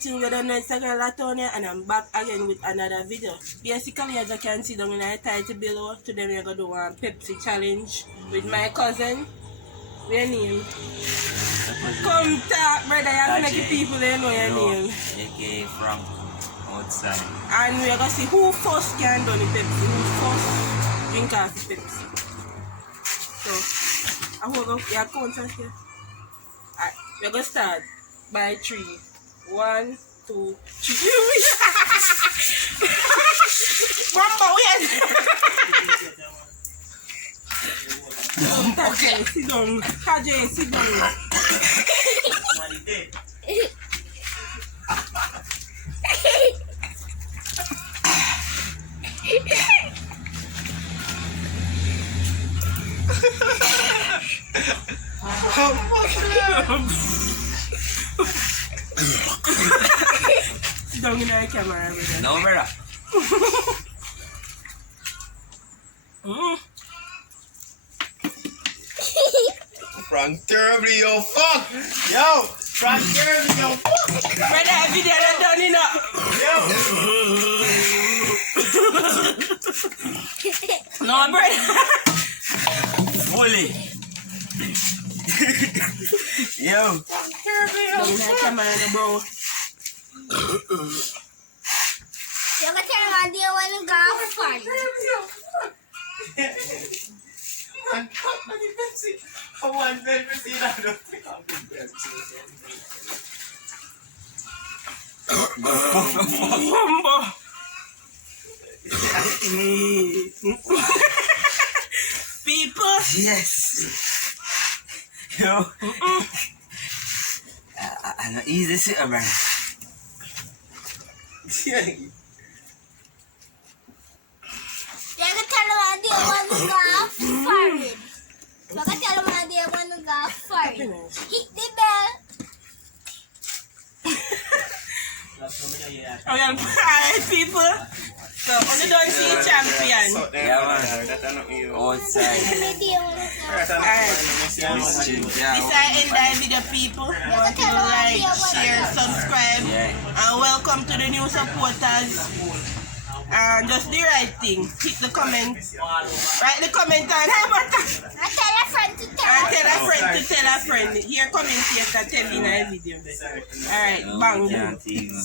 everything we done know it's a girl Latonia, and I'm back again with another video. Basically, as you can see down in the title below, today we're gonna do one Pepsi challenge with my cousin. What's your name? Come talk, brother. You have to make the people they know your name. A.K.A. Frank outside. And we're gonna see who first can do the Pepsi, who first drink off the Pepsi. So, I hope your counters here. Alright, we're gonna start by 3. 1, 2, 3. Mama, wait! Okay, sit down. Tajay, sit down. Sit down in the camera. No, brother. Frank terribly, yo, fuck! Yo! Frank terribly, yo, fuck! Brother, every day I'm done enough. Yo! No, brother. Fully. Yo. Down in the camera, bro. You're gonna tell me I want to go fun. I want Pepsi, I don't think I'll be Pepsi. Mumbo. People. Yes. Yo. I know easy sit around. Yeah. You're gonna tell me I want to go fun. You're gonna tell me I want to go fun. Hit the bell. Alright, people. So, only don't see a champion. Yeah, man. Outside. Maybe I want to go. Alright. Yeah. This I end the video, people. Want to like, share, subscribe, and welcome to the new supporters. And just the right thing. Hit the comment. Write the comment on how about that? I tell a friend to tell And tell a friend to tell a friend. Here commentator tell me in a video. Alright, bang. Can't even.